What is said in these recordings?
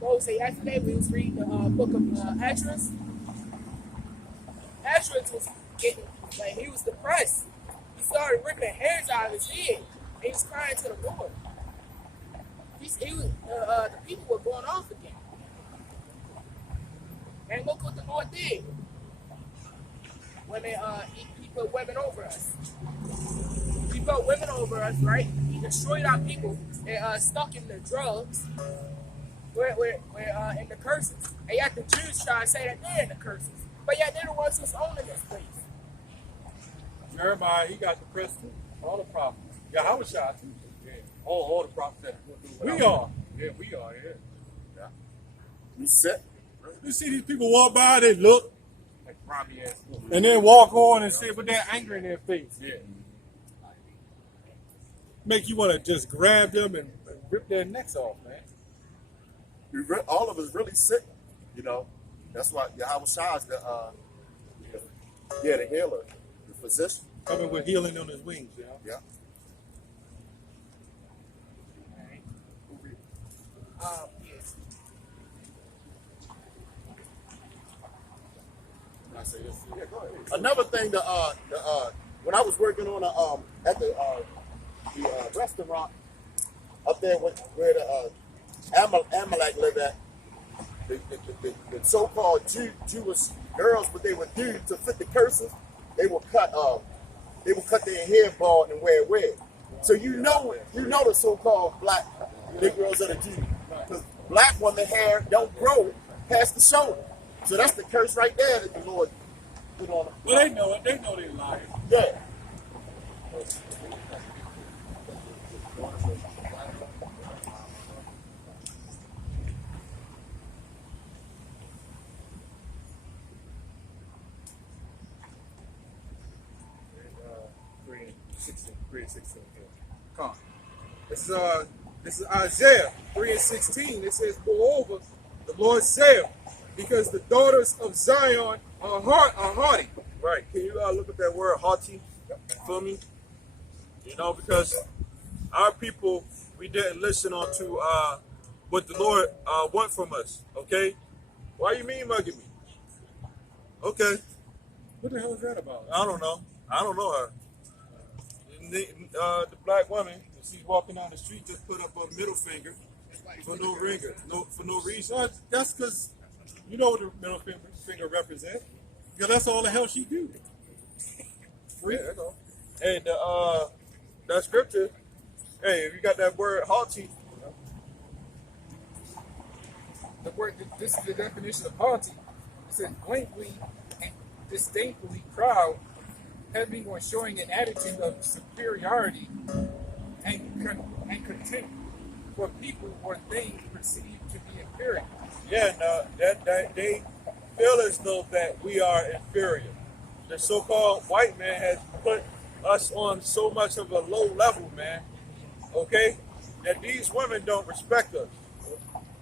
what was it yesterday? We was reading the book of Esdras. Esdras was getting, like, he was depressed. He started ripping the hairs out of his head. And he was crying to the Lord. The people were going off again. And look what the Lord did. When he put women over us. He put women over us, right? He destroyed our people and stuck in the drugs. We're in the curses. And yet the Jews try to say that they're in the curses. But yet they're the ones who's owning this place. Jeremiah, he got depressed too. All the prophets. Yahweh shot too. Yeah. All the prophets. We are. Yeah, we are, yeah. You set. You see these people walk by, they look, like grimy ass, and then walk on and sit with that anger in their face. Yeah. Make you want to just grab them and rip their necks off, man. All of us really sick, you know. That's why Yahweh Shah is the healer, the physician. Coming with healing on his wings, you know? Yeah. Yes. I say this. Yeah, go ahead. Another thing, when I was working on at the restaurant up there where the Amalek live at, the so-called Jewish girls, what they would do to fit the curses, they would cut their hair bald and wear a wig. So you know the so-called black Negroes of the Jews, because black women hair don't grow past the shoulder. So that's the curse right there that the Lord put on them. Well, they know it. They know they're lying. Yeah. Three and 16. Come on. This is Isaiah 3:16. It says, moreover, the Lord saith, because the daughters of Zion are haughty. Right. Can you look at that word haughty for me? You know, because our people, we didn't listen on to what the Lord want from us. Okay? Why you mean mugging me? Okay. What the hell is that about? I don't know. I don't know her. The black woman, she's walking down the street, just put up a middle finger for no reason. That's because you know what the middle finger represents. Because that's all the hell she do. Free. Yeah, and that scripture, hey, if you got that word haughty, The word, this is the definition of haughty. It says blankly and disdainfully proud, having or showing an attitude of superiority and contempt for people or things perceived to be inferior. yeah, no, that they feel as though that we are inferior. The so-called white man has put us on so much of a low level, man. Okay, that these women don't respect us.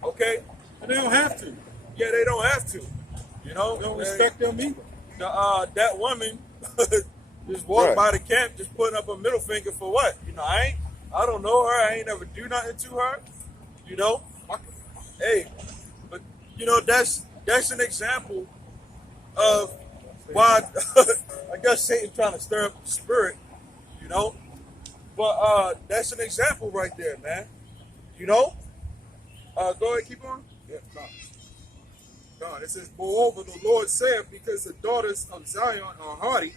Okay, And they don't have to. yeah, they don't have to. You know, They don't respect them either. that woman just walked Right. by the camp, just putting up a middle finger for what? You know, I don't know her. I ain't never do nothing to her. You know, hey, but you know that's an example of why I guess Satan trying to stir up the spirit. You know, but that's an example right there, man. You know, go ahead, keep on. Yeah, God, it says, moreover, the Lord saith, because the daughters of Zion are haughty,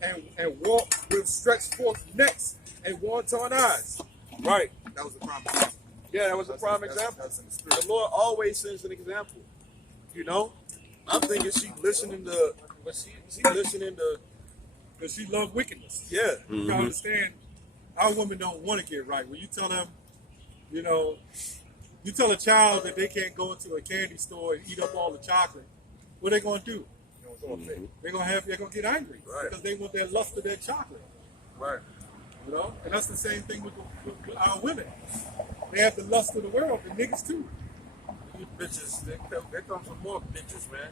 and walk with stretched forth necks and wanton eyes. Right. That was a prime example. Yeah, that was a prime example. That's in the spirit. The Lord always sends an example. You know, I'm thinking she listening to, but she listening to, Because she loves wickedness. yeah, You gotta understand, our women don't want to get right. When you tell them, you know, you tell a child that they can't go into a candy store and eat up all the chocolate, what are they going to do? They're gonna get angry Right. because they want that lust of that chocolate. right. You know, and that's the same thing with our women. They have the lust of the world, the niggas too. These bitches, there comes some more bitches, man.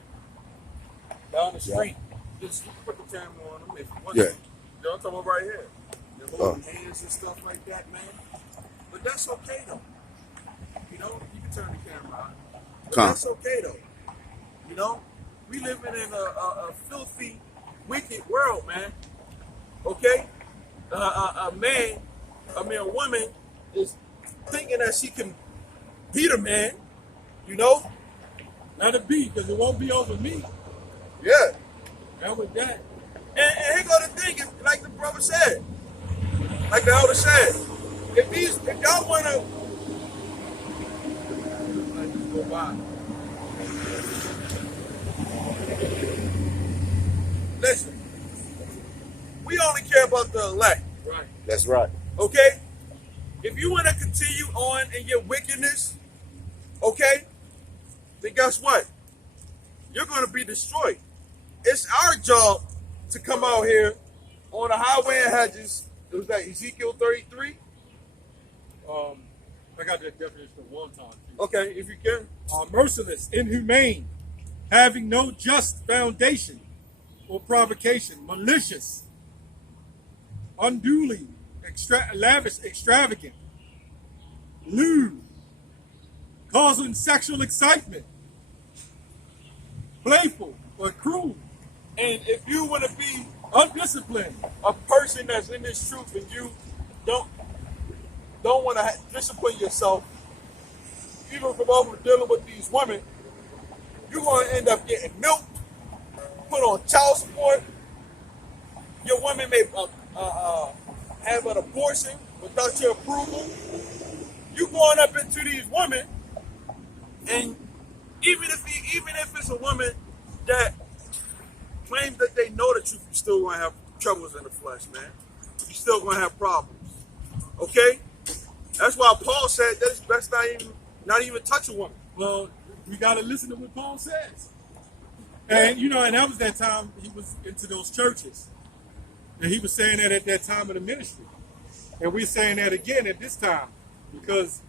Down the street, just put the camera on them if you want Yeah. to. You know, I'm talking about right here. They're holding hands and stuff like that, man. But that's okay though. You know, you can turn the camera But Come. that's okay though. You know, we living in a filthy, wicked world, man. Okay, a woman is thinking that she can beat a man. You know, Let it be, because it won't be over me. yeah. And with that, And here go the thing, like the brother said, like the elder said, if y'all wanna let this go by. Listen, we only care about the elect, right. That's right. okay? If you wanna continue on in your wickedness, okay, then guess what? You're gonna be destroyed. It's our job to come out here on the highway and hedges. It was that Ezekiel 33. I got that definition of one time. Okay, if you can. Merciless, inhumane, having no just foundation or provocation, malicious, unduly, lavish, extravagant, lewd, causing sexual excitement, playful or cruel, And if you want to be undisciplined, a person that's in this truth and you don't want to discipline yourself, even from over dealing with these women, you're going to end up getting milked, put on child support. Your woman may have an abortion without your approval. You going up into these women, and even if it's a woman that claims that they know the truth, you're still going to have troubles in the flesh, man. You're still going to have problems. Okay? That's why Paul said that it's best not even touch a woman. well, we got to listen to what Paul says. And, you know, and that was that time he was into those churches. And he was saying that at that time of the ministry. And we're saying that again at this time because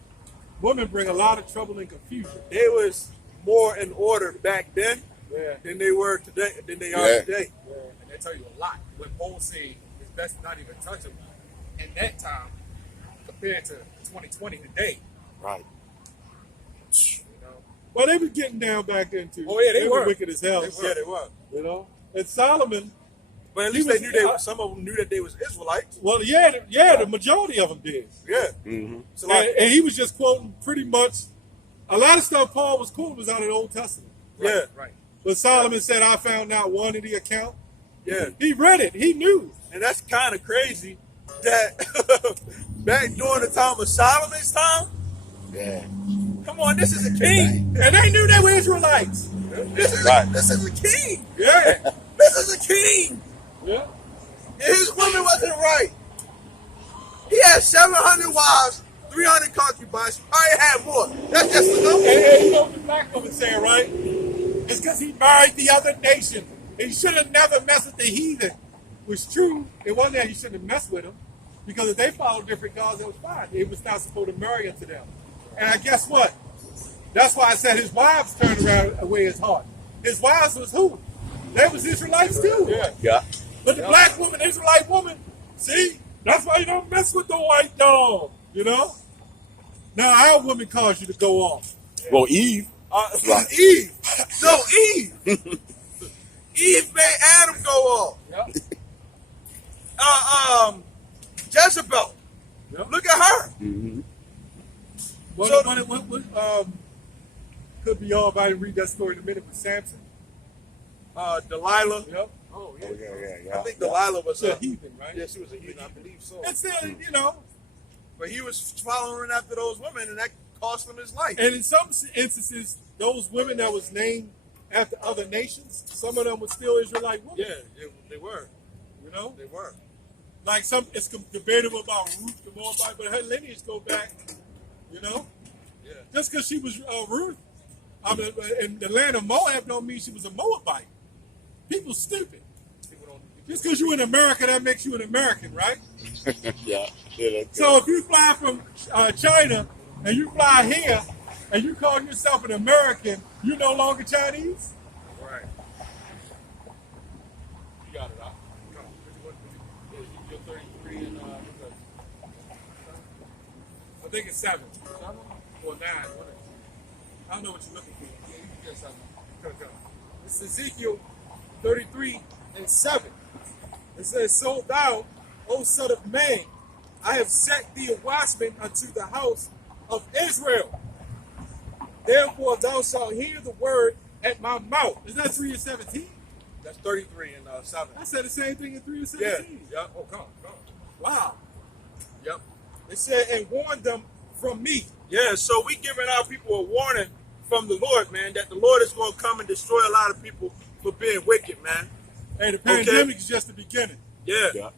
women bring a lot of trouble and confusion. They was more in order back then Yeah. than they were today, than they Yeah. are today. And they tell you a lot. When Paul said it's best not even touch them in that time compared to 2020 today. Right. You know, Well, they was getting down back then too. Oh, yeah, they were. wicked as hell. Yeah, they were. You know? And Solomon, But at He least was- they knew some of them knew that they was Israelites. well, yeah, the majority of them did. Yeah. Mm-hmm. So like, And he was just quoting pretty much a lot of stuff Paul was quoting was out of the Old Testament. yeah, right. But Solomon said, I found not one in the account. yeah. He read it. He knew. And that's kind of crazy that back during the time of Solomon's time, Yeah. come on, this is a king. And they knew they were Israelites. This is Right. this is a king. Yeah. This is a king. Yeah. And his woman wasn't right. He had 700 wives, 300 concubines. He probably had more. That's just a number. And you know what the black woman saying, right? It's because he married the other nation. He should have never messed with the heathen. Which true. It wasn't that he shouldn't have messed with them. Because if they followed different gods, it was fine. He was not supposed to marry into them. And I guess what? That's why I said his wives turned around away his heart. His wives was who? They was Israelites too. Yeah. Yeah. But the black woman, Israelite woman, see, that's why you don't mess with the white dog, you know? Now our woman caused you to go off. Well, Eve. Right. Eve. No, Eve. Eve made Adam go off. Yep. Jezebel. Yep. Look at her. Mm-hmm. What, could be all about to read that story in a minute with Samson. Delilah. Yep. Oh, Oh, yeah. I think Delilah was She's a a heathen, right? Yeah, she was a heathen, I believe so. And still, you know, But he was following after those women, and that cost him his life. and in some instances, those women that was named after other nations, some of them were still Israelite women. Yeah, they were. You know? They were. Like it's debatable about Ruth the Moabite, but her lineage go back, you know? Yeah. Just because she was Ruth, I mean, in the land of Moab don't mean she was a Moabite. People stupid. People don't. Just because you're in America, that makes you an American, right? Yeah. Yeah. So if you fly from China and you fly here and you call yourself an American, you're no longer Chinese? Right. You got it out. You're 33 and I think it's 7. 7 or 9. What is it? Huh? I know what you're looking for. Yeah, you can get something. Come. This is Ezekiel 33:7. It says, "So thou, O son of man, I have set thee a watchman unto the house of Israel. Therefore thou shalt hear the word at my mouth." Is that 3:17? That's 33 and 7. I said the same thing in 3 and Yeah. 17. Yep. Oh, come. Wow. Yep. It said, "And warn them from me." Yeah, so we giving our people a warning from the Lord, man, that the Lord is going to come and destroy a lot of people for being wicked, man. Hey, the pandemic is just the beginning. Yeah. Yeah.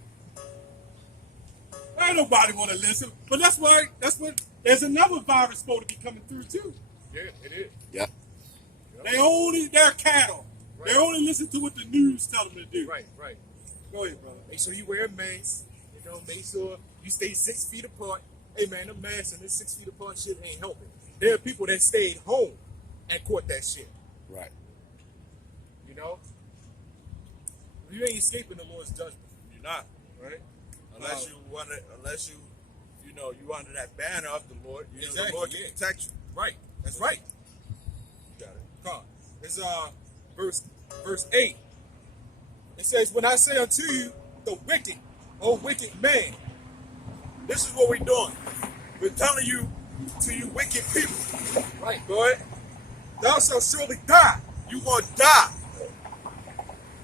Ain't nobody want to listen. But that's what, there's another virus supposed to be coming through, too. Yeah, it is. Yeah. They're cattle. They only listen to what the news tell them to do. Right. Go ahead, brother. Make sure you wear a mask. You know, make sure you stay 6 feet apart. Hey, man, the mask and this 6 feet apart shit ain't helping. There are people that stayed home and caught that shit. Right. You know? You ain't escaping the Lord's judgment. You're not. Right? Unless you you know, you under that banner of the Lord. You know, Exactly, the Lord can yeah. protect you. Right. That's right. You got it. Come on. It's verse 8. It says, "When I say unto you, the wicked, O wicked man." This is what we're doing. We're telling you, to you wicked people, Right, boy. "Thou shalt surely die." you going to die.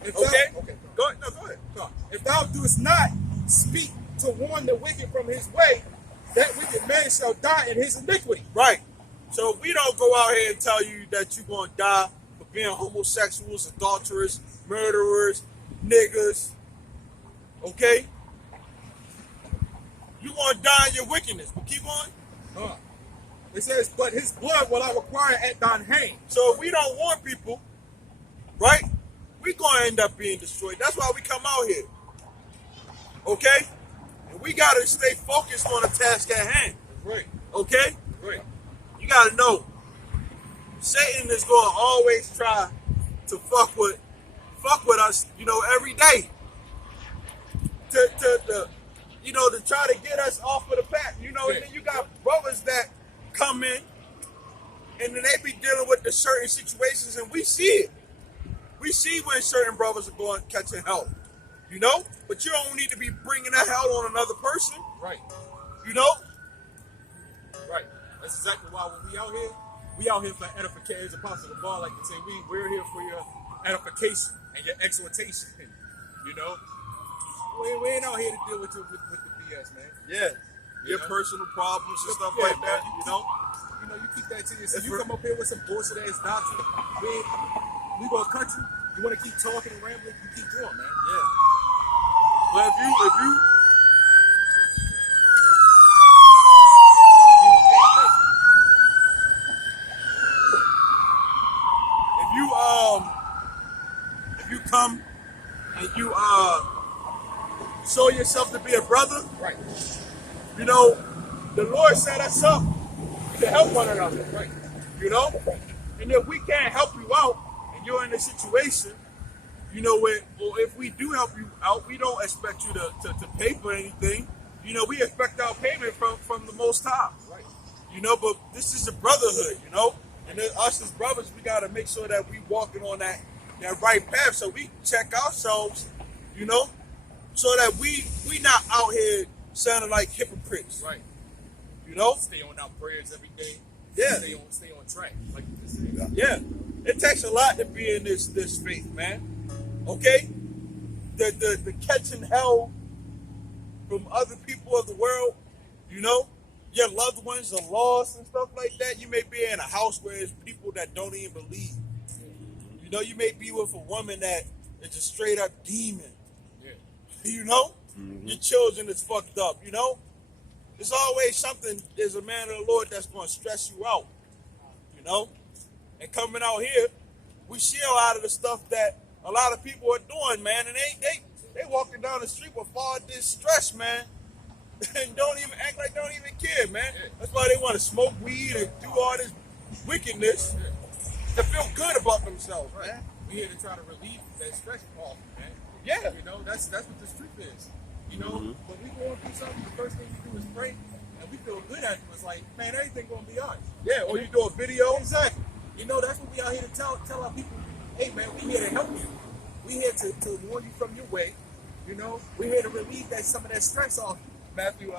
If Okay? okay. Go ahead. No, go ahead. Come on. "If thou doest not speak to warn the wicked from his way, that wicked man shall die in his iniquity." Right. So if we don't go out here and tell you that you're going to die for being homosexuals, adulterers, murderers, niggas, okay? You're going to die in your wickedness. But keep on. It says, "But his blood will I require at thine hand." So if we don't warn people, right, we're going to end up being destroyed. That's why we come out here. Okay? And we got to stay focused on the task at hand. Right, Okay? right. You got to know, Satan is going to always try to fuck with us, you know, every day. To try to get us off of the path. You know, and then you got brothers that come in and then they be dealing with the certain situations and we see it. We see when certain brothers are going catching hell. You know? But you don't need to be bringing that hell on another person. Right, You know? right. That's exactly why when we out here for edification. As Apostle Gabar like to say, we're here for your edification and your exhortation. You know? We ain't out here to deal with the BS, man. Yeah. Your know? personal problems and stuff Yeah, like man. that, you know? You know, you keep that to yourself. If You we're- come up here with some bullshit ass doctrine, we gonna cut you. You wanna keep talking and rambling, you keep doing, man. Yeah. But if you come and you show yourself to be a brother, Right, you know, the Lord set us up to help one another. right. You know? And if we can't help you out and you're in a situation, you know, or if we do help you out, we don't expect you to pay for anything. You know, we expect our payment from the Most High. Right. You know, but this is a brotherhood, you know? And then us as brothers, we got to make sure that we walking on that right path so we check ourselves, you know, so that we not out here sounding like hypocrites. Right. You know? Stay on our prayers every day. Yeah. Stay on track, like you just said. Yeah, it takes a lot to be in this faith, man. Okay, the catching hell from other people of the world, you know, your loved ones are lost and stuff like that. You may be in a house where there's people that don't even believe. You know, you may be with a woman that is a straight up demon. Yeah. You know, your children is fucked up. You know, there's always something. There's a man of the Lord that's going to stress you out. You know, and coming out here, we see a lot of the stuff that a lot of people are doing, man, and they walking down the street with all this stress, man, and don't even act like they don't even care, man. That's why they want to smoke weed and do all this wickedness to feel good about themselves, man. We here to try to relieve that stress off, man. Yeah. You know, that's what this truth is. You know, when we going through something, the first thing we do is pray, and we feel good afterwards. Like, man, everything gonna be alright. Yeah, or you do a video. Exactly. You know, that's what we are here to tell our people. Hey, man, we here to help you. We here to warn you from your way. You know, we're here to relieve some of that stress off you. Matthew